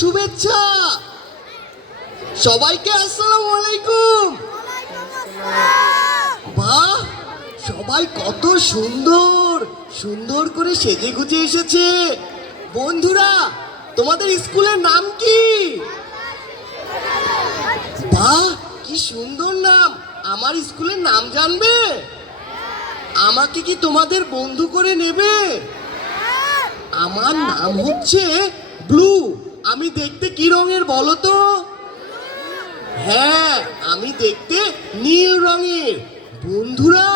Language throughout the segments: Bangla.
শুভেচ্ছা সবাইকে। আসসালামু আলাইকুম। বাহ, সবাই কত সুন্দর সুন্দর করে সেজে গুজে এসেছে। বন্ধুরা, তোমাদের স্কুলের নাম কি? বাহ, কি সুন্দর নাম। আমার স্কুলের নাম জানবে? আমাকে কি তোমাদের বন্ধু করে নেবে? আমার নাম হচ্ছে ব্লু। আমি দেখতে কি রঙের বলো তো? হ্যাঁ, আমি দেখতে নীল রঙের। বন্ধুরা,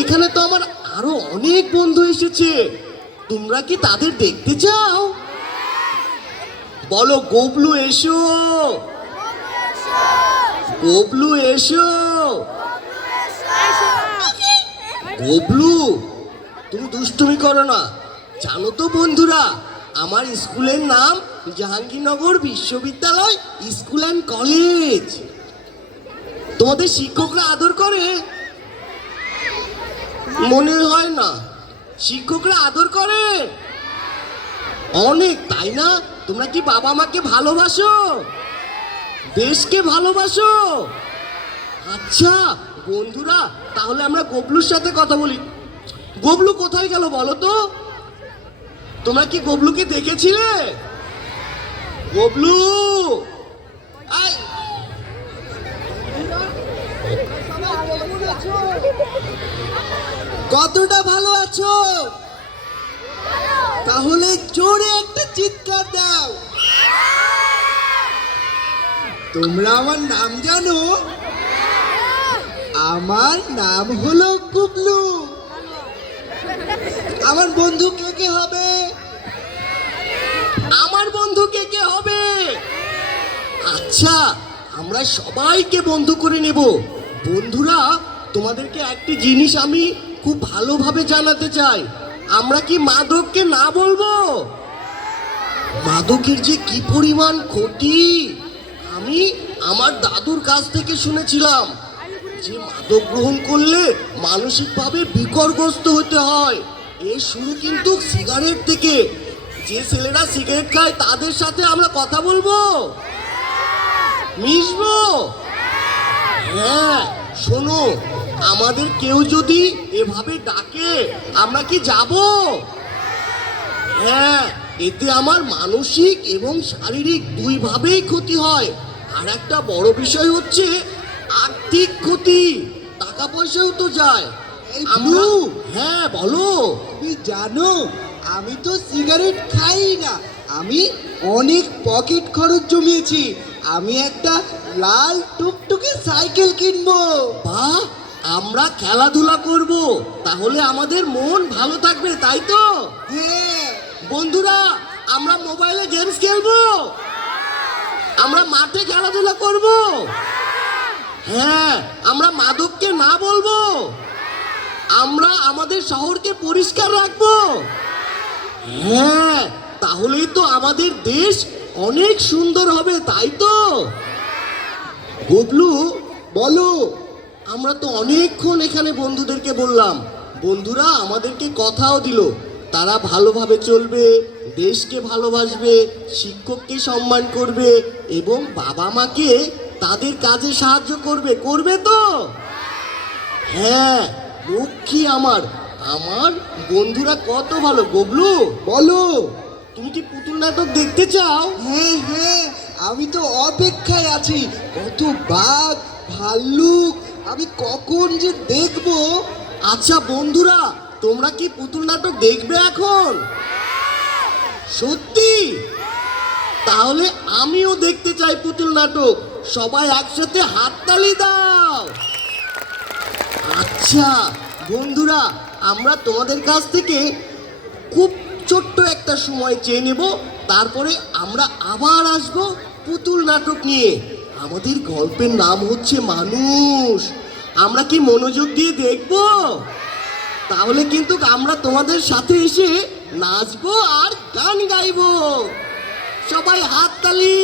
এখানে তো আমার আরো অনেক বন্ধু এসেছে। তোমরা কি তাদের দেখতে চাও? বলো, গোবলু এসো, গোবলু এসো। গোবলু, তুমি দুষ্টুমি করো না। জানো তো বন্ধুরা, আমার স্কুলের নাম জাহাঙ্গীরনগর বিশ্ববিদ্যালয় স্কুল অ্যান্ড কলেজ। তোমাদের শিক্ষকরা আদর করে? মনে হয় না। শিক্ষকরা আদর করে অনেক, তাই না? তোমরা কি বাবা মাকে ভালোবাসো? দেশকে ভালোবাসো? আচ্ছা বন্ধুরা, তাহলে আমরা গোবলুর সাথে কথা বলি। গোবলু কোথায় গেল বলো তো? তোমরা কি গোবলুকে দেখেছিলে? গোবলু, কতটা ভালো আছো? তাহলে জোরে একটা চিৎকার দাও। তোমরা আমার নাম জানো? আমার নাম হলো গুবলু। আমার বন্ধু কে কে হবে? আমার বন্ধু কে কে হবে? আচ্ছা, আমরা সবাইকে বন্ধু করে নেব। বন্ধুরা, তোমাদেরকে একটি জিনিস আমি খুব ভালোভাবে জানাতে চাই। আমরা কি মাদককে না বলবো? মাদকের যে কি পরিমাণ ক্ষতি আমি আমার দাদুর কাছ থেকে শুনেছিলাম, যে মাদক গ্রহণ করলে মানসিকভাবে বিকরগ্রস্ত হতে হয়। এর শুরু কিন্তু সিগারেট থেকে। যে ছেলেরা সিগারেট খায় তাদের সাথে আমরা কথা বলবো, মিশবো। হ্যাঁ, শোনো, আমাদের কেউ যদি এভাবে ডাকে আমরা কি যাব? হ্যাঁ, এতে আমার মানসিক এবং শারীরিক দুইভাবেই ক্ষতি হয়। আর একটা বড় বিষয় হচ্ছে আর্থিক ক্ষতি। টাকা পয়সাও তো যায়। আমরা, হ্যাঁ বলো। তুমি জানো, আমি তো সিগারেট খাই না। আমি অনেক পকেট খরচ জমিয়েছি। আমি একটা লাল টুকটুকে সাইকেল কিনবো। বাহ, আমরা খেলাধুলা করব, তাহলে আমাদের মন ভালো থাকবে, তাই তো? হ্যাঁ বন্ধুরা, আমরা মোবাইলে গেমস খেলবো, আমরা মাঠে খেলাধুলা করব। হ্যাঁ, আমরা মাদককে না বলবো, আমরা আমাদের শহরকে পরিষ্কার রাখবো। হ্যাঁ, তাহলেই তো আমাদের দেশ অনেক সুন্দর হবে, তাই তো? গোবলু, বলো। আমরা তো অনেকক্ষণ এখানে বন্ধুদেরকে বললাম। বন্ধুরা আমাদেরকে কথাও দিল, তারা ভালোভাবে চলবে, দেশকে ভালোবাসবে, শিক্ষককে সম্মান করবে এবং বাবা মাকে তাদের কাজে সাহায্য করবে। করবে তো? হ্যাঁ, লক্ষ্মী আমার। আমার বন্ধুরা কত ভালো। গোবলু, বলো, তুমি কি পুতুল নাটক দেখতে চাও? হ্যাঁ হ্যাঁ, আমি তো অপেক্ষায় আছি। কত বাঘ, ভাল্লুক, আমি কখন যে দেখবো। আচ্ছা বন্ধুরা, তোমরা কি পুতুল নাটক দেখবে এখন? সত্যি? তাহলে আমিও দেখতে চাই পুতুল নাটক। সবাই একসাথে হাততালি দাও। আচ্ছা বন্ধুরা, আমরা তোমাদের কাছ থেকে খুব ছোট্ট একটা সময় চেয়ে নেব, তারপরে আমরা আবার আসব পুতুল নাটক নিয়ে। আমাদের গল্পের নাম হচ্ছে মানুষ। আমরা কি মনোযোগ দিয়ে দেখব? তাহলে কিন্তু আমরা তোমাদের সাথে এসে নাচবো আর গান গাইবো। সবাই হাততালি।